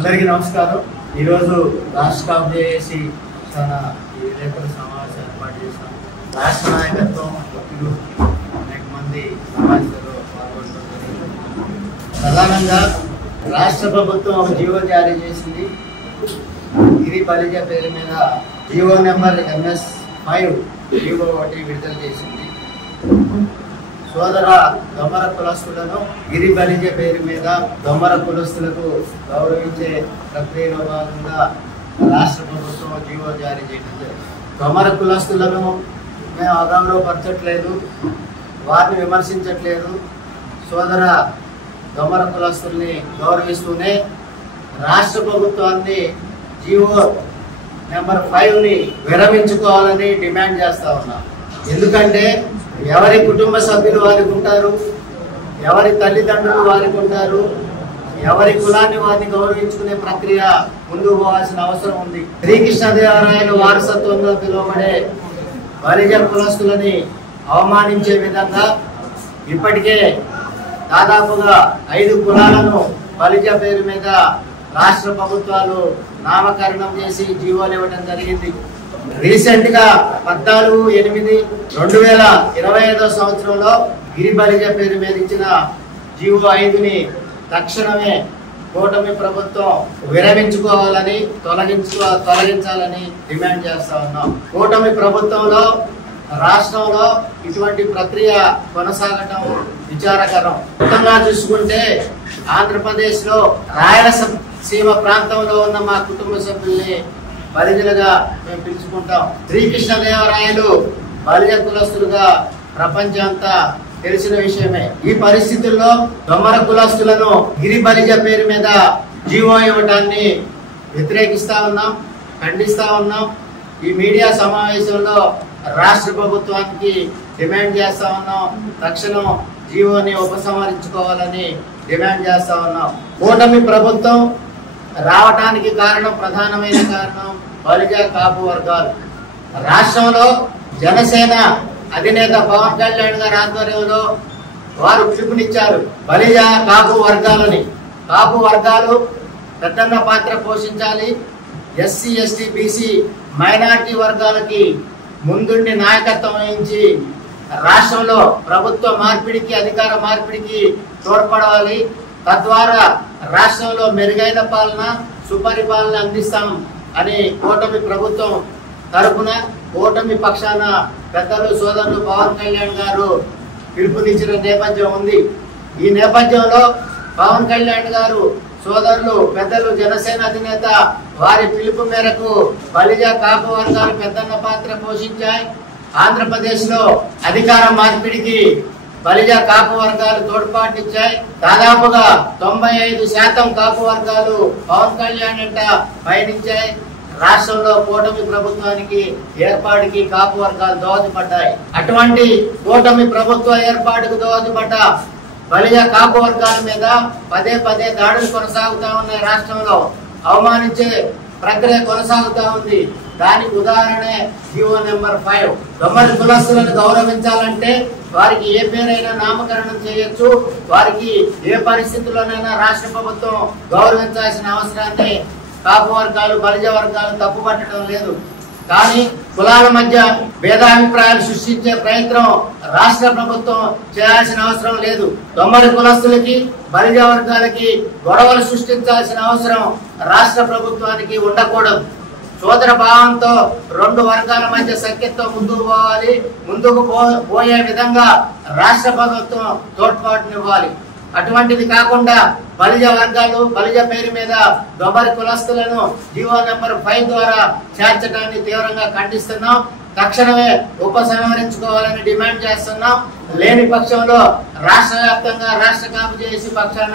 అందరికీ నమస్కారం। ఈరోజు రాష్ట్ర కాపు చేసి చాలా విలేకరుల సమావేశం ఏర్పాటు చేశాం। రాష్ట్ర నాయకత్వం సభ్యులు అనేక మంది సమావేశంలో పాల్గొంటున్నారు। ప్రధానంగా రాష్ట్ర ప్రభుత్వం ఒక జీవో జారీ చేసింది। గిరి బలిజ పేరు మీద జీవో నెంబర్ MS5 జీవో ఒకటి విడుదల చేసింది। సోదర దొమ్మర కులస్తులను గిరి బలిజ పేరు మీద దొమ్మర కులస్తులకు గౌరవించే ప్రక్రియలో భాగంగా రాష్ట్ర ప్రభుత్వం జీవో జారీ చేయడం జరిగింది। దొమ్మర కులస్తులను మేము అగౌరవపరచట్లేదు, వారిని విమర్శించట్లేదు। సోదర దొమ్మర కులస్తుల్ని గౌరవిస్తూనే రాష్ట్ర ప్రభుత్వాన్ని జీవో నెంబర్ 5ని విరమించుకోవాలని డిమాండ్ చేస్తా ఉన్నాం। ఎందుకంటే ఎవరి కుటుంబ సభ్యులు వారికి ఉంటారు, ఎవరి తల్లిదండ్రులు వారికి ఉంటారు, ఎవరి కులాన్ని వారిని గౌరవించుకునే ప్రక్రియ ముందుకు పోవాల్సిన అవసరం ఉంది। శ్రీకృష్ణదేవరాయలు వారసత్వంగా పిలువబడే బలిజ కులస్తులని అవమానించే విధంగా ఇప్పటికే దాదాపుగా 5 కులాలను బలిజ పేరు మీద రాష్ట్ర ప్రభుత్వాలు నామకరణం చేసి జీవోలు ఇవ్వడం జరిగింది। రీసెంట్ గా 14/8/2025 సంవత్సరంలో గిరి బలిజ పేరు మీద ఇచ్చిన జీవో 5ని తక్షణమే కూటమి ప్రభుత్వం విరమించుకోవాలని తొలగించాలని డిమాండ్ చేస్తా ఉన్నాం। కూటమి ప్రభుత్వంలో రాష్ట్రంలో ఇటువంటి ప్రక్రియ కొనసాగటం విచారకరం। మొత్తంగా చూసుకుంటే ఆంధ్రప్రదేశ్ లో రాయలసీమ ప్రాంతంలో ఉన్న మా కుటుంబ సభ్యుల్ని బలిజలుగా మేము పిలుచుకుంటాం। శ్రీకృష్ణదేవరాయలు బలిజ కులస్తులుగా ప్రపంచం అంతా తెలిసిన విషయమే। ఈ పరిస్థితుల్లో దొమ్మర కులస్తులను గిరి బలిజ పేరు మీద జీవో ఇవ్వటాన్ని వ్యతిరేకిస్తా ఉన్నాం, ఖండిస్తా ఉన్నాం। ఈ మీడియా సమావేశంలో రాష్ట్ర ప్రభుత్వానికి డిమాండ్ చేస్తా ఉన్నాం, తక్షణం జీవోని ఉపసంహరించుకోవాలని డిమాండ్ చేస్తా ఉన్నాం। కూటమి ప్రభుత్వం రావటానికి ప్రధానమైన కారణం బలిజ కాపు వర్గాలు। రాష్ట్రంలో జనసేన అధినేత పవన్ కళ్యాణ్ గారి ఆధ్వర్యంలో వారు పిలుపునిచ్చారు బలిజ కాపు వర్గాలని। కాపు వర్గాలు పెద్దన్న పాత్ర పోషించాలి, SC ST BC మైనారిటీ వర్గాలకి ముందుండి నాయకత్వం వహించి రాష్ట్రంలో ప్రభుత్వ మార్పిడికి అధికార మార్పిడికి తోడ్పడాలి, తద్వారా రాష్ట్రంలో మెరుగైన పాలన సుపరిపాలన అందిస్తాం అని కూటమి ప్రభుత్వం తరపున కూటమి పక్షాన పెద్దలు సోదరులు పవన్ కళ్యాణ్ గారు పిలుపునిచ్చిన నేపథ్యం ఉంది। ఈ నేపథ్యంలో పవన్ కళ్యాణ్ గారు సోదరులు పెద్దలు జనసేన అధినేత వారి పిలుపు మేరకు బలిజ కాపు వర్గాలు పెద్దన్న పాత్ర పోషించాయి। ఆంధ్రప్రదేశ్ లో అధికార మార్పిడికి బలిజ కాపు వర్గాలు తోడ్పాటిచ్చాయి। దాదాపుగా 95% కాపు వర్గాలు పవన్ కళ్యాణ్ అంట పయనించాయి। రాష్ట్రంలో కూటమి ప్రభుత్వానికి ఏర్పాటుకి కాపు వర్గాలు దోహదపడ్డాయి। అటువంటి కూటమి ప్రభుత్వ ఏర్పాటుకు దోహదపడ్డ బలిజ కాపు వర్గాల మీద పదే దాడులు కొనసాగుతా ఉన్నాయి। రాష్ట్రంలో అవమానించే ప్రక్రియ కొనసాగుతా ఉంది। దానికి ఉదాహరణే జీవో నెంబర్ 5। దొమ్మర కులస్తులను గౌరవించాలంటే వారికి ఏ పేరైనా నామకరణం చేయొచ్చు, వారికి ఏ పరిస్థితుల్లోనైనా రాష్ట్ర ప్రభుత్వం గౌరవించాల్సిన అవసరాన్ని కాపు వర్గాలు బలిజ వర్గాలు తప్పుపట్టడం లేదు। కానీ కులాల మధ్య భేదాభిప్రాయాలు సృష్టించే ప్రయత్నం రాష్ట్ర ప్రభుత్వం చేయాల్సిన అవసరం లేదు। దొమ్మర కులస్తులకి బలిజ వర్గాలకి గొడవలు సృష్టించాల్సిన అవసరం రాష్ట్ర ప్రభుత్వానికి ఉండకూడదు। సోదర భావంతో 2 వర్గాల మధ్య సఖ్యతతో ముందుకు పోయే విధంగా రాష్ట్ర ప్రభుత్వం తోడ్పాటునివ్వాలి। అటువంటిది కాకుండా బలిజ వర్గాలు బలిజ పేరు మీద దొమ్మర కులస్తులను జీవో నెంబర్ 5 ద్వారా చేర్చడాన్ని తీవ్రంగా ఖండిస్తున్నాం। తక్షణమే ఉపసంహరించుకోవాలని డిమాండ్ చేస్తున్నాం। లేని పక్షంలో రాష్ట్ర వ్యాప్తంగా రాష్ట్ర కాపు చేసి పక్షాన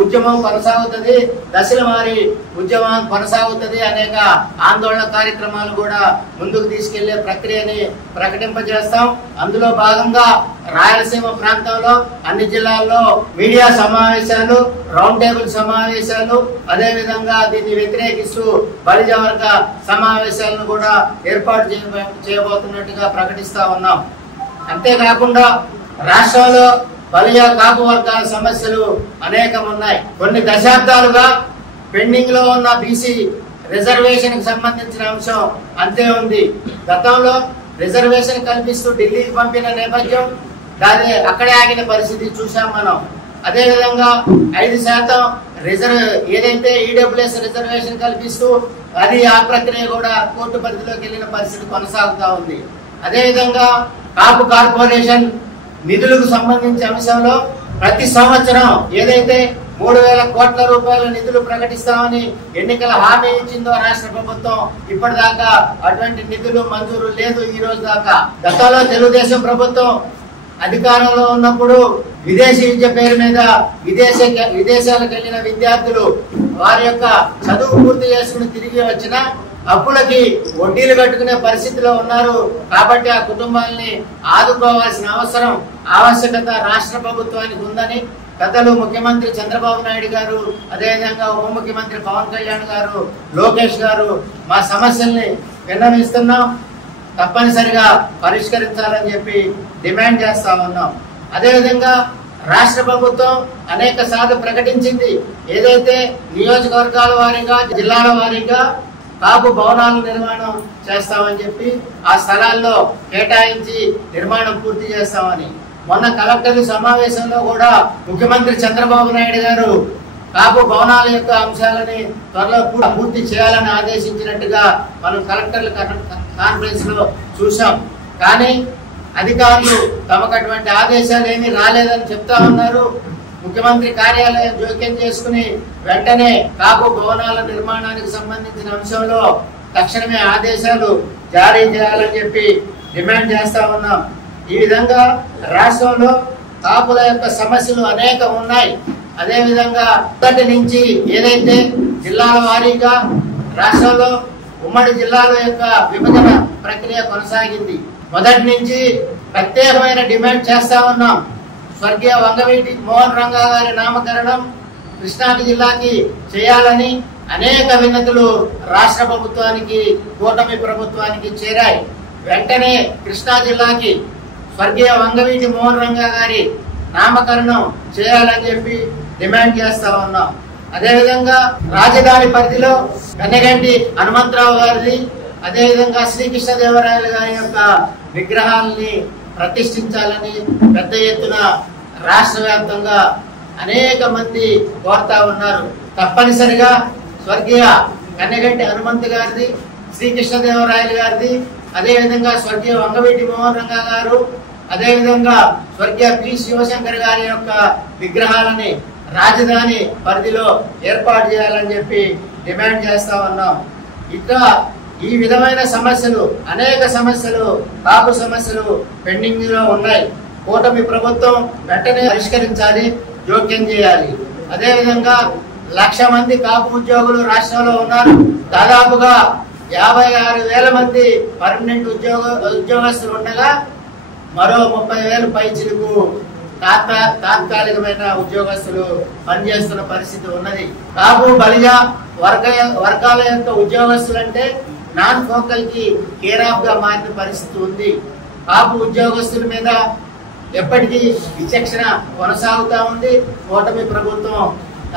ఉద్యమం కొనసాగుతుంది, దశల మారి ఉద్యమం కొనసాగుతుంది। అనేక ఆందోళన కార్యక్రమాలు కూడా ముందుకు తీసుకెళ్లే ప్రక్రియని ప్రకటింపజేస్తాం। అందులో భాగంగా రాయలసీమ ప్రాంతంలో అన్ని జిల్లాల్లో మీడియా సమావేశాలు, రౌండ్ టేబుల్ సమావేశాలు, అదే విధంగా దీన్ని వ్యతిరేకిస్తూ బలిజ వర్గ సమావేశాలను కూడా ఏర్పాటు చేయబోతున్నట్టుగా ప్రకటిస్తా ఉన్నాం। అంతేకాకుండా రాష్ట్రంలో బలిజ కాపు వర్గాల సమస్యలు అనేకం ఉన్నాయి। కొన్ని దశాబ్దాలుగా పెండింగ్ లో ఉన్న బీసీ రిజర్వేషన్ కి సంబంధించిన అంశం అంతే ఉంది. గతంలో రిజర్వేషన్ కల్పిస్తూ ఢిల్లీకి పంపిన నేపథ్యం దాని అక్కడే ఆగిన పరిస్థితి చూసాం మనం. అదేవిధంగా 5% ఏదైతే ఈడబ్ల్యూఎస్ రిజర్వేషన్ కల్పిస్తూ అది ఆ ప్రక్రియ కూడా కోర్టు పరిధిలోకి వెళ్ళిన పరిస్థితి కొనసాగుతా ఉంది. అదేవిధంగా కాపు కార్పొరేషన్ నిధులకు సంబంధించిన అంశంలో ప్రతి సంవత్సరం ఏదైతే 3,000 కోట్ల రూపాయల నిధులు ప్రకటిస్తామని ఎన్నికల హామీ ఇచ్చిందో రాష్ట్ర ప్రభుత్వం ఇప్పటిదాకా అటువంటి నిధులు మంజూరు లేదు ఈ రోజు దాకా. గతంలో తెలుగుదేశం ప్రభుత్వం అధికారంలో ఉన్నప్పుడు విదేశీ విద్య పేరు మీద విదేశాలకు వెళ్ళిన విద్యార్థులు వారి యొక్క చదువు పూర్తి చేసుకుని తిరిగి వచ్చిన అప్పులకి వడ్డీలు కట్టుకునే పరిస్థితిలో ఉన్నారు. కాబట్టి ఆ కుటుంబాలని ఆదుకోవాల్సిన ఆవశ్యకత రాష్ట్ర ప్రభుత్వానికి ఉందని పెద్దలు ముఖ్యమంత్రి చంద్రబాబు నాయుడు గారు, అదేవిధంగా ఉప ముఖ్యమంత్రి పవన్ కళ్యాణ్ గారు, లోకేష్ గారు మా సమస్యల్ని విన్నవిస్తున్నాం, తప్పనిసరిగా పరిష్కరించాలని చెప్పి డిమాండ్ చేస్తా ఉన్నాం. అదేవిధంగా రాష్ట్ర ప్రభుత్వం అనేక సార్లు ప్రకటించింది ఏదైతే నియోజకవర్గాల వారీగా జిల్లాల వారీగా కాపు భవనాల నిర్మాణం చేస్తామని చెప్పి ఆ స్థలాల్లో కేటాయించి నిర్మాణం పూర్తి చేస్తామని. మొన్న కలెక్టర్ల సమావేశంలో కూడా ముఖ్యమంత్రి చంద్రబాబు నాయుడు గారు కాపు భవనాల యొక్క అంశాలని త్వరలో పూర్తి చేయాలని ఆదేశించినట్టుగా మనం కలెక్టర్ల కాన్ఫరెన్స్ లో చూసాం. కానీ అధికారులు తమకు అటువంటి ఆదేశాలు ఏమీ రాలేదని చెప్తా ఉన్నారు. ముఖ్యమంత్రి కార్యాలయం జోక్యం చేసుకుని వెంటనే కాపు భవనాల నిర్మాణానికి సంబంధించిన అంశంలో తక్షణమే ఆదేశాలు జారీ చేయాలని చెప్పి డిమాండ్ చేస్తా ఉన్నాం. ఈ విధంగా రాష్ట్రంలో కాపుల యొక్క సమస్యలు అనేకం ఉన్నాయి. అదేవిధంగా మొదటి నుంచి ఏదైతే జిల్లాల వారీగా రాష్ట్రంలో ఉమ్మడి జిల్లాల యొక్క విభజన ప్రక్రియ కొనసాగింది. మొదటి నుంచి ప్రత్యేకమైన డిమాండ్ చేస్తా ఉన్నాం. స్వర్గీయ వంగవీటి మోహన్ రంగా గారి నామకరణం కృష్ణా జిల్లాకి చేయాలని అనేక వినతులు రాష్ట్ర ప్రభుత్వానికి, కూటమి ప్రభుత్వానికి చేరాయి. వెంటనే కృష్ణా జిల్లాకి స్వర్గీయ వంగవీటి మోహన్ రంగా గారి నామకరణం చేయాలని చెప్పి డిమాండ్ చేస్తా ఉన్నాం. అదేవిధంగా రాజధాని పరిధిలో కన్నెగంటి హనుమంతరావు గారిది, అదేవిధంగా శ్రీకృష్ణదేవరాయలు గారి యొక్క విగ్రహాలని ప్రతిష్ఠించాలని పెద్ద ఎత్తున రాష్ట్ర వ్యాప్తంగా అనేక మంది కోరుతా ఉన్నారు. తప్పనిసరిగా స్వర్గీయ కన్నెగంటి హనుమంత్ గారిది, శ్రీకృష్ణదేవరాయలు గారిది, అదేవిధంగా స్వర్గీయ వంగవీటి మోహన్ రంగా గారు, అదేవిధంగా స్వర్గీయ పి శివశంకర్ గారి యొక్క విగ్రహాలని రాజధాని పరిధిలో ఏర్పాటు చేయాలని చెప్పి డిమాండ్ చేస్తా ఉన్నాం. ఇంకా ఈ విధమైన సమస్యలు, అనేక సమస్యలు, కాపు సమస్యలు పెండింగ్ లో ఉన్నాయి. కూటమి ప్రభుత్వం వెంటనే పరిష్కరించాలి, జోక్యం చేయాలి. అదేవిధంగా 1,00,000 మంది కాపు ఉద్యోగులు రాష్ట్రంలో ఉన్నారు. దాదాపుగా 56,000 మంది పర్మనెంట్ ఉద్యోగస్తులు ఉండగా మరో 30,000 పైచిలకు తాత్కాలికమైన ఉద్యోగస్తులు పనిచేస్తున్న పరిస్థితి ఉన్నది. కాపు బలిజ వర్గాల యొక్క ఉద్యోగస్తులు అంటే నాన్ ఫోకల్ కి కేర్ ఆఫ్ గా మారిన పరిస్థితి ఉంది. కాపు ఉద్యోగస్తుల మీద ఎప్పటికీ విచక్షణ కొనసాగుతా ఉంది. కూటమి ప్రభుత్వం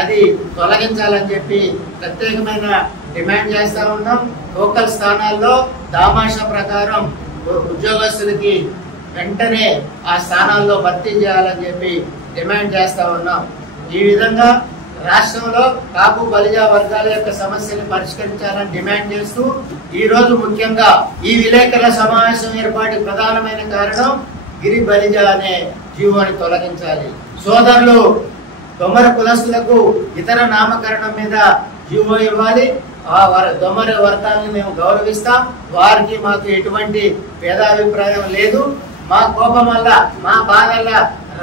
అది తొలగించాలని చెప్పి ప్రత్యేకమైన డిమాండ్ చేస్తా ఉన్నాం. లోకల్ స్థానాల్లో దామాషా ప్రకారం ఉద్యోగస్తులకి వెంటనే ఆ స్థానాల్లో భర్తీ చేయాలని చెప్పి డిమాండ్ చేస్తా ఉన్నాం. ఈ విధంగా రాష్ట్రంలో కాపు బలిజ వర్గాల యొక్క సమస్యను పరిష్కరించాలని డిమాండ్ చేస్తూ ఈ రోజు ముఖ్యంగా ఈ విలేకరుల సమావేశం ఏర్పాటుకు ప్రధానమైన కారణం గిరి బలిజ అనే జీవోని తొలగించాలి. సోదరులు దొమ్మర కులస్తులకు ఇతర నామకరణం మీద జీవో ఇవ్వాలి. ఆ దొమ్మర వర్గాలను మేము గౌరవిస్తాం. వారికి మాకు ఎటువంటి భేదాభిప్రాయం లేదు. మా కోపం వల్ల, మా బాధ వల్ల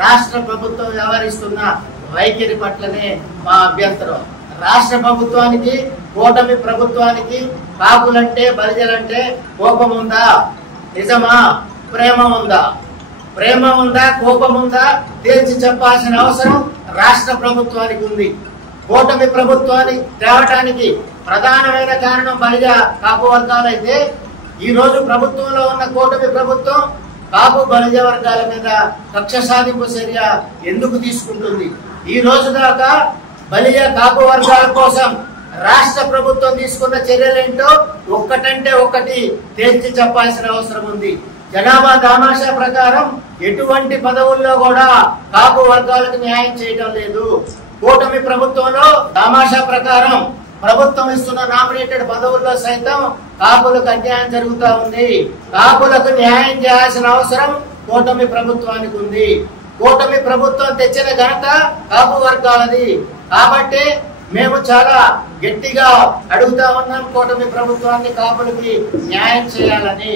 రాష్ట్ర ప్రభుత్వం వ్యవహరిస్తున్న వైఖరి పట్లనే మా అభ్యంతరం. రాష్ట్ర ప్రభుత్వానికి, కూటమి ప్రభుత్వానికి కాపులంటే బలిజలంటే కోపం ఉందా? నిజమా? ప్రేమ ఉందా? ప్రేమ ఉందా, కోపం ఉందా తేల్చి చెప్పాల్సిన అవసరం రాష్ట్ర ప్రభుత్వానికి ఉంది. కూటమి ప్రభుత్వాన్ని తేవటానికి ప్రధానమైన కారణం బలిజ కాపు వర్గాలైతే ఈ రోజు ప్రభుత్వంలో ఉన్న కూటమి ప్రభుత్వం కాపు బలిజ వర్గాల మీద కక్ష సాధింపు చర్య ఎందుకు తీసుకుంటుంది? ఈ రోజు దాకా బలిజ కాపు వర్గాల కోసం రాష్ట్ర ప్రభుత్వం తీసుకున్న చర్యలేంటో ఒక్కటంటే ఒక్కటి తేల్చి చెప్పాల్సిన అవసరం ఉంది. జనాభా దామాషా ప్రకారం ఎటువంటి పదవుల్లో కూడా కాపు వర్గాలకు న్యాయం చేయడం లేదు. కూటమి ప్రభుత్వంలో దామాషా ప్రకారం ప్రభుత్వం ఇస్తున్న నామినేటెడ్ పదవుల్లో సైతం కాపులకు అన్యాయం జరుగుతూ ఉంది. కాపులకు న్యాయం చేయాల్సిన అవసరం కూటమి ప్రభుత్వానికి ఉంది. కూటమి ప్రభుత్వం తెచ్చిన ఘనత కాపు వర్గాలది. కాబట్టి మేము చాలా గట్టిగా అడుగుతా ఉన్నాం కూటమి ప్రభుత్వాన్ని కాపులకి న్యాయం చేయాలని.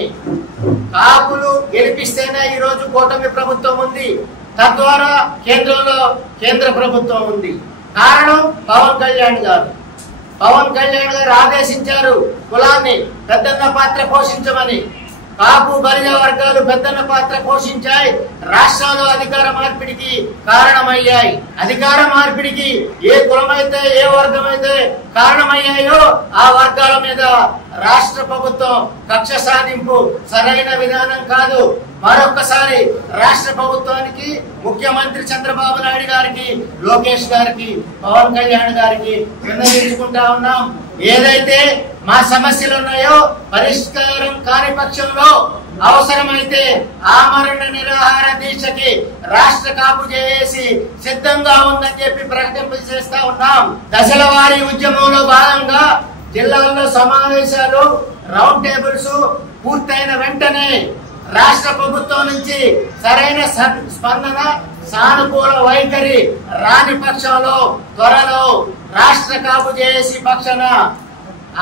కాపులు గెలిపిస్తేనే ఈ రోజు కూటమి ప్రభుత్వం ఉంది, తద్వారా కేంద్రంలో కేంద్ర ప్రభుత్వం ఉంది. కారణం పవన్ కళ్యాణ్ గారు ఆదేశించారు కులాన్ని పెద్దన్న పాత్ర పోషించమని. కాపు బలిజ వర్గాలు పెద్దన్న పాత్ర పోషించాయి, రాష్ట్రాల్లో అధికార మార్పిడికి కారణమయ్యాయి. అధికార మార్పిడికి ఏ కులమైతే ఏ వర్గం అయితే కారణమయ్యాయో ఆ వర్గాల మీద రాష్ట్ర ప్రభుత్వం కక్ష సాధింపు సరైన విధానం కాదు. మరొక్కసారి రాష్ట్ర ప్రభుత్వానికి, ముఖ్యమంత్రి చంద్రబాబు నాయుడు గారికి, లోకేష్ గారికి, పవన్ కళ్యాణ్ గారికి విన్నవించుకుంటా ఉన్నాం. ఏదైతే మా సమస్యలు ఉన్నాయో పరిష్కారం కాని పక్షంలో అవసరమైతే ఆమరణ నిరాహార దీక్షకి రాష్ట్ర కాపు చేసి సిద్ధంగా ఉందని చెప్పి ప్రకటింపజేస్తా ఉన్నాం. దశల వారీ ఉద్యమంలో భాగంగా జిల్లాల్లో సమావేశాలు, రౌండ్ టేబుల్స్ పూర్తయిన వెంటనే రాష్ట్ర ప్రభుత్వం నుంచి సరైన స్పందన, సానుకూల వైఖరి రాని పక్షంలో త్వరలో రాష్ట్ర కాపు చేసి పక్షాన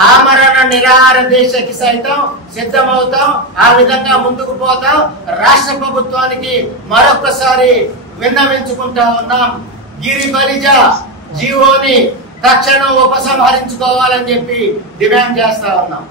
ఆమరణ నిరాహార దీక్షకి సైతం సిద్ధమవుతాం. ఆ విధంగా ముందుకు పోతాం. రాష్ట్ర ప్రభుత్వానికి మరొకసారి విన్నవించుకుంటా ఉన్నాం. గిరి బలిజ జీవోని తక్షణం ఉపసంహరించుకోవాలని చెప్పి డిమాండ్ చేస్తా ఉన్నాం.